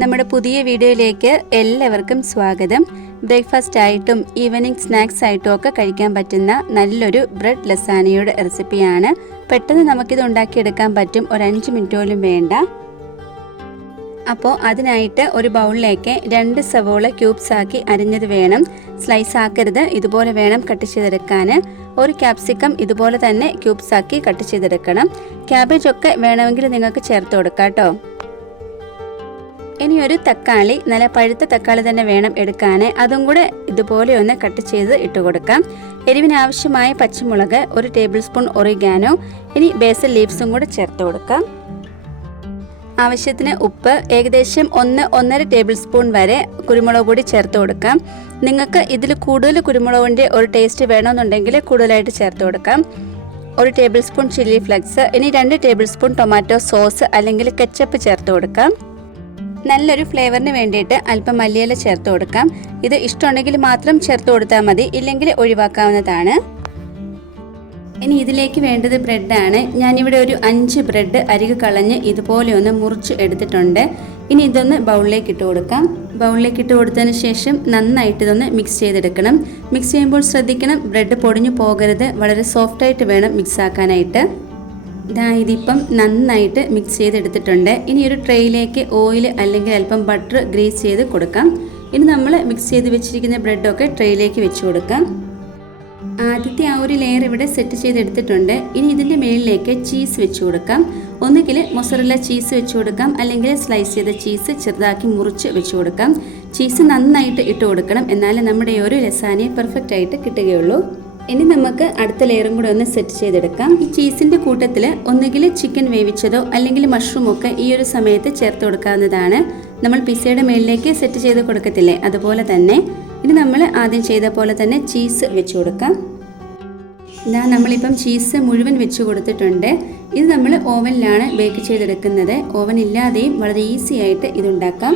നമ്മുടെ പുതിയ വീഡിയോയിലേക്ക് എല്ലാവർക്കും സ്വാഗതം. ബ്രേക്ക്ഫാസ്റ്റ് ആയിട്ടും ഈവനിങ് സ്നാക്സ് ആയിട്ടും ഒക്കെ കഴിക്കാൻ പറ്റുന്ന നല്ലൊരു ബ്രെഡ് ലസാനയുടെ റെസിപ്പിയാണ്. പെട്ടെന്ന് നമുക്കിത് ഉണ്ടാക്കിയെടുക്കാൻ പറ്റും. ഒരു അഞ്ച് മിനിറ്റ് പോലും വേണ്ട. അപ്പോൾ അതിനായിട്ട് ഒരു ബൗളിലേക്ക് രണ്ട് സവോള ക്യൂബ്സ് ആക്കി അരിഞ്ഞത് വേണം. സ്ലൈസ് ആക്കരുത്. ഇതുപോലെ വേണം കട്ട് ചെയ്തെടുക്കാൻ. ഒരു ക്യാപ്സിക്കം ഇതുപോലെ തന്നെ ക്യൂബ്സ് ആക്കി കട്ട് ചെയ്തെടുക്കണം. ക്യാബേജ് ഒക്കെ വേണമെങ്കിൽ നിങ്ങൾക്ക് ചേർത്ത് കൊടുക്കാം കേട്ടോ. ഇനി ഒരു തക്കാളി നല്ല പഴുത്ത തക്കാളി തന്നെ വേണം എടുക്കാൻ അതും കൂടെ ഇതുപോലെ ഒന്ന് കട്ട് ചെയ്ത് ഇട്ട് കൊടുക്കാം. എരിവിനാവശ്യമായ പച്ചമുളക് ഒരു ടേബിൾ സ്പൂൺ ഒറിഗാനോ ഇനി ബേസൽ ലീവ്സും കൂടെ ചേർത്ത് കൊടുക്കാം. ആവശ്യത്തിന് ഉപ്പ് ഏകദേശം ഒന്ന് ഒന്നര ടേബിൾ സ്പൂൺ വരെ കുരുമുളക് പൊടി ചേർത്ത് കൊടുക്കാം. നിങ്ങൾക്ക് ഇതിൽ കൂടുതൽ കുരുമുളകിന്റെ ഒരു ടേസ്റ്റ് വേണമെന്നുണ്ടെങ്കിൽ കൂടുതലായിട്ട് ചേർത്ത് കൊടുക്കാം. ഒരു ടേബിൾ സ്പൂൺ ചില്ലി ഫ്ലക്സ് ഇനി രണ്ട് ടേബിൾ സ്പൂൺ ടൊമാറ്റോ സോസ് അല്ലെങ്കിൽ കെച്ചപ്പ് ചേർത്ത് കൊടുക്കാം. നല്ലൊരു ഫ്ലേവറിന് വേണ്ടിയിട്ട് അല്പം മല്ലിയില ചേർത്ത് കൊടുക്കാം. ഇത് ഇഷ്ടമുണ്ടെങ്കിൽ മാത്രം ചേർത്ത് കൊടുത്താൽ മതി ഇല്ലെങ്കിൽ ഒഴിവാക്കാവുന്നതാണ്. ഇനി ഇതിലേക്ക് വേണ്ടത് ബ്രെഡാണ്. ഞാനിവിടെ ഒരു അഞ്ച് ബ്രെഡ് അരികു കളഞ്ഞ് ഇതുപോലെ ഒന്ന് മുറിച്ച് എടുത്തിട്ടുണ്ട്. ഇനി ഇതൊന്ന് ബൗളിലേക്ക് ഇട്ട് കൊടുക്കാം. ബൗളിലേക്ക് ഇട്ട് കൊടുത്തതിന് ശേഷം നന്നായിട്ട് ഇതൊന്ന് മിക്സ് ചെയ്തെടുക്കണം. മിക്സ് ചെയ്യുമ്പോൾ ശ്രദ്ധിക്കണം ബ്രെഡ് പൊടിഞ്ഞു പോകരുത്. വളരെ സോഫ്റ്റായിട്ട് വേണം മിക്സ് ആക്കാനായിട്ട്. ഇതാ ഇതിപ്പം നന്നായിട്ട് മിക്സ് ചെയ്തെടുത്തിട്ടുണ്ട്. ഇനി ഒരു ട്രേയിലേക്ക് ഓയിൽ അല്ലെങ്കിൽ അല്പം ബട്ടർ ഗ്രീസ് ചെയ്ത് കൊടുക്കാം. ഇനി നമ്മൾ മിക്സ് ചെയ്ത് വെച്ചിരിക്കുന്ന ബ്രെഡൊക്കെ ട്രേയിലേക്ക് വെച്ച് കൊടുക്കാം. ആദ്യത്തെ ആ ഒരു ലെയർ ഇവിടെ സെറ്റ് ചെയ്തെടുത്തിട്ടുണ്ട്. ഇനി ഇതിന്റെ മേളിലേക്ക് ചീസ് വെച്ച് കൊടുക്കാം. ഒന്നുകിൽ മൊസറല്ല ചീസ് വെച്ച് കൊടുക്കാം. അല്ലെങ്കിൽ സ്ലൈസ് ചെയ്ത ചീസ് ചെറുതാക്കി മുറിച്ച് വെച്ച് കൊടുക്കാം. ചീസ് നന്നായിട്ട് ഇട്ട് കൊടുക്കണം. എന്നാലേ നമ്മുടെ ഈ ഒരു ലസാനിയ പെർഫെക്റ്റ് ആയിട്ട് കിട്ടുകയുള്ളൂ. ഇനി നമുക്ക് അടുത്ത ലെയറും കൂടെ ഒന്ന് സെറ്റ് ചെയ്തെടുക്കാം. ഈ ചീസിന്റെ കൂട്ടത്തിൽ ഒന്നുകിൽ ചിക്കൻ വേവിച്ചതോ അല്ലെങ്കിൽ മഷ്റൂം ഒക്കെ ഈ ഒരു സമയത്ത് ചേർത്ത് കൊടുക്കാവുന്നതാണ്. നമ്മൾ പിസയുടെ മേളിലേക്ക് സെറ്റ് ചെയ്ത് കൊടുക്കത്തില്ലേ? അതുപോലെ തന്നെ ഇനി നമ്മൾ ആദ്യം ചെയ്ത പോലെ തന്നെ ചീസ് വെച്ച് കൊടുക്കാം. ഇതാ നമ്മളിപ്പം ചീസ് മുഴുവൻ വെച്ച് കൊടുത്തിട്ടുണ്ട്. ഇത് നമ്മൾ ഓവനിലാണ് ബേക്ക് ചെയ്തെടുക്കുന്നത്. ഓവൻ ഇല്ലാതെയും വളരെ ഈസി ആയിട്ട് ഇതുണ്ടാക്കാം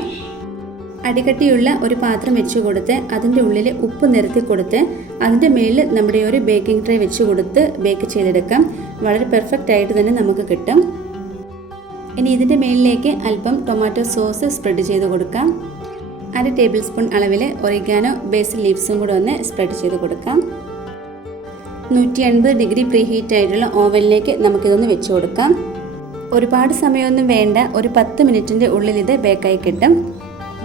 അടികട്ടിയുള്ള ഒരു പാത്രം വെച്ച് കൊടുത്ത് അതിന്റെ ഉള്ളിൽ ഉപ്പ് നിരത്തി കൊടുത്ത് അതിന്റെ മേളിൽ നമ്മുടെ ഒരു ബേക്കിംഗ് ട്രേ വെച്ച് കൊടുത്ത് ബേക്ക് ചെയ്തെടുക്കാം. വളരെ പെർഫെക്റ്റ് ആയിട്ട് തന്നെ നമുക്ക് കിട്ടും. ഇനി ഇതിന്റെ മേളിലേക്ക് അല്പം ടൊമാറ്റോ സോസ് സ്പ്രെഡ് ചെയ്ത് കൊടുക്കാം. അര ടേബിൾ സ്പൂൺ അളവിൽ ഒറിഗാനോ ബേസിൽ ലീവ്സും കൂടെ ഒന്ന് സ്പ്രെഡ് ചെയ്ത് കൊടുക്കാം. നൂറ്റി എൺപത് ഡിഗ്രി പ്രീ ഹീറ്റ് ആയിട്ടുള്ള ഓവനിലേക്ക് നമുക്കിതൊന്ന് വെച്ച് കൊടുക്കാം. ഒരുപാട് സമയമൊന്നും വേണ്ട. ഒരു പത്ത് മിനിറ്റിന്റെ ഉള്ളിൽ ഇത് ബേക്കായി കിട്ടും.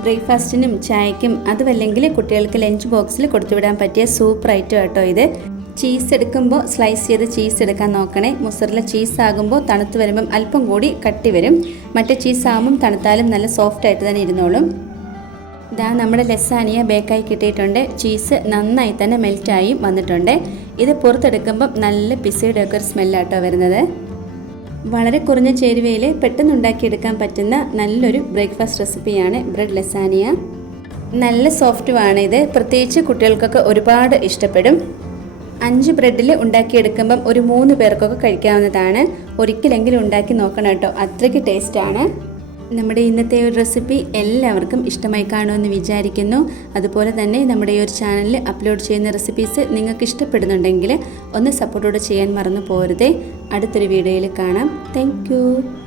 ബ്രേക്ക്ഫാസ്റ്റിനും ചായക്കും അതുമല്ലെങ്കിൽ കുട്ടികൾക്ക് ലഞ്ച് ബോക്സിൽ കൊടുത്തുവിടാൻ പറ്റിയ സൂപ്പർ ഐറ്റം കേട്ടോ ഇത്. ചീസ് എടുക്കുമ്പോൾ സ്ലൈസ് ചെയ്ത് ചീസ് എടുക്കാൻ നോക്കണേ. മുസറിലെ ചീസ് ആകുമ്പോൾ തണുത്ത് വരുമ്പം അല്പം കൂടി കട്ടി വരും. മറ്റേ ചീസ് ആകുമ്പം തണുത്താലും നല്ല സോഫ്റ്റ് ആയിട്ട് തന്നെ ഇരുന്നോളും. ഇതാ നമ്മുടെ ലസാനിയ ബേക്കായി കിട്ടിയിട്ടുണ്ട്. ചീസ് നന്നായി തന്നെ മെൽറ്റായി വന്നിട്ടുണ്ട്. ഇത് പുറത്തെടുക്കുമ്പം നല്ല പിസയുടെ ഒക്കെ ഒരു സ്മെല്ലാട്ടോ വരുന്നത്. വളരെ കുറഞ്ഞ ചേരുവയിൽ പെട്ടെന്ന് ഉണ്ടാക്കിയെടുക്കാൻ പറ്റുന്ന നല്ലൊരു ബ്രേക്ക്ഫാസ്റ്റ് റെസിപ്പിയാണ് ബ്രെഡ് ലസാനിയ. നല്ല സോഫ്റ്റുമാണ് ഇത്. പ്രത്യേകിച്ച് കുട്ടികൾക്കൊക്കെ ഒരുപാട് ഇഷ്ടപ്പെടും. അഞ്ച് ബ്രെഡിൽ ഉണ്ടാക്കിയെടുക്കുമ്പം ഒരു മൂന്ന് പേർക്കൊക്കെ കഴിക്കാവുന്നതാണ്. ഒരിക്കലെങ്കിലും ഉണ്ടാക്കി നോക്കണം കേട്ടോ. അത്രയ്ക്ക് ടേസ്റ്റാണ്. നമ്മുടെ ഇന്നത്തെ ഒരു റെസിപ്പി എല്ലാവർക്കും ഇഷ്ടമായി കാണുമെന്ന് വിചാരിക്കുന്നു. അതുപോലെ തന്നെ നമ്മുടെ ഈ ഒരു ചാനലിൽ അപ്ലോഡ് ചെയ്യുന്ന റെസിപ്പീസ് നിങ്ങൾക്ക് ഇഷ്ടപ്പെടുന്നുണ്ടെങ്കിൽ ഒന്ന് സപ്പോർട്ടോടെ ചെയ്യാൻ മറന്നു പോരുതേ. അടുത്തൊരു വീഡിയോയിൽ കാണാം. താങ്ക്